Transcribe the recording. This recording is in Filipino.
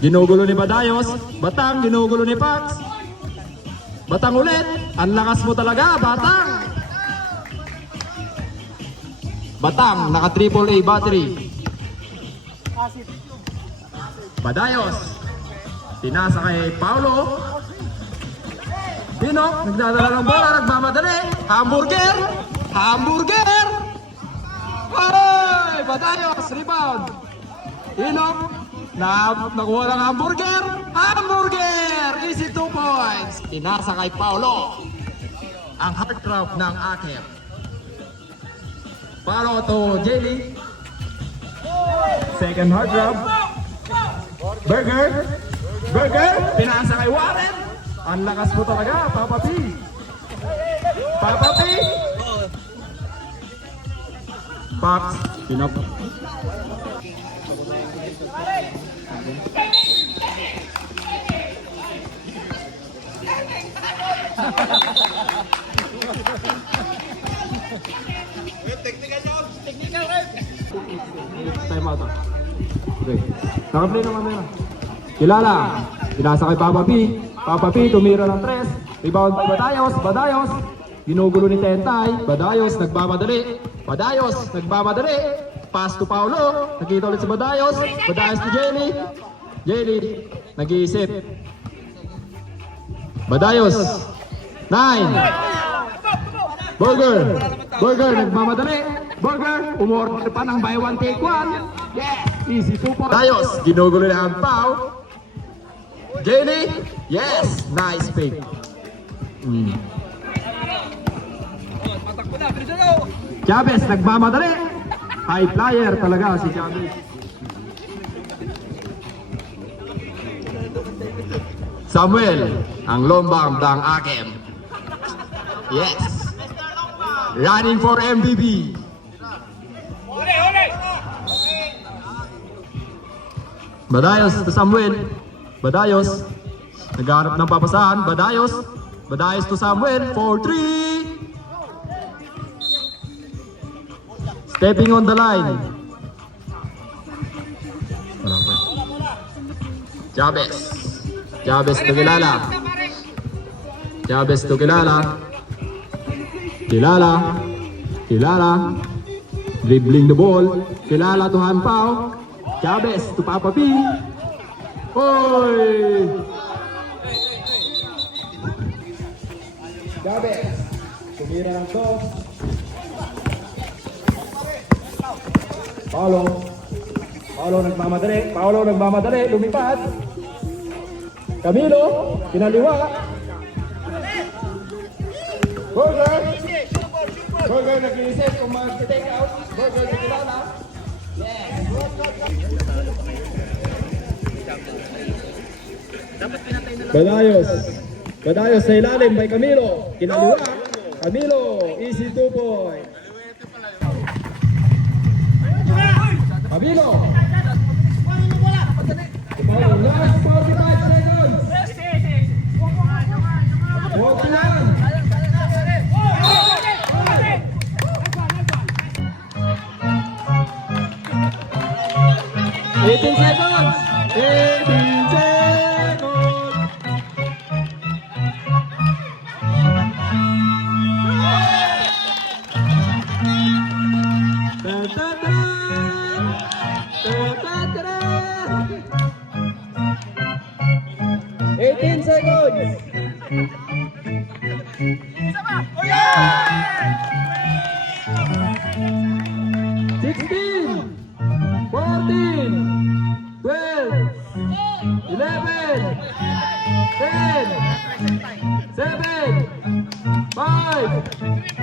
Ginugulo ni Badayos. Batang, ginugulo ni Pax. Batang ulit. Ang lakas mo talaga, Batang. Batang, naka triple A battery. Badayos. Tinasa kay Paulo. Dino, nagdadala ng bola, nagmamadali. Hamburger! Hamburger! Oy! Badayos, rebound. Dino, nakuha ng hamburger. Hamburger! Easy 2 points. Tinasa kay Paulo. Ang heartthrob ng Aker. Paulo to Jelly. Second heartthrob. Burger. Burger. Pinasa kay Warren. Ang lakas mo talaga, Papa P. Papa P. Pax. Pinap. Time out. Okay. Nakaplay na kami na. Kilala. Pinasa kay Papa P. Papa P tumira ng 3. Rebound by Badayos. Badayos. Ginugulo ni Tentay. Badayos nagmamadali. Badayos nagmamadali. Pass to Paulo. Nakita ulit si Badayos. Badayos to Jelly. Jelly nag-iisip. Badayos. 9. Burger. Burger nagmamadali. Burger. Umorder pa ng buy one take one. Yes. Easy 2 points. Badayos. Ginugulo na ang Pau. Jelly. Yes. Nice pick. Chavez nagmamadali. High flyer talaga si Chavez. Samuel, ang lombang ng Akem. Yes. Running for MVP. Badayos to Samuel. Badayos. Naghanap ng papasahan. Badayos. Badayos to Samuel. 4-3. Stepping on the line. Chavez. Chavez to Kilala. Chavez to Kilala. Kilala. Kilala. Dribbling the ball. Kilala to Hanpao. Chavez to Papa P. Oy! Chavez. Tumira ng to. Paulo. Paulo nagmamadali. Paulo nagmamadali. Lumipad. Camilo. Pinaliwa. Burger. Burger nag-iisip kung mag-take out. Burger nagkilala. Yes. Badayos. Badayos sa ilalim by Camilo. Kinaliwa. Camilo. Easy 2 point. Camilo. Last 45 seconds. 41. 18 seconds. 18 seconds. Seven, 5,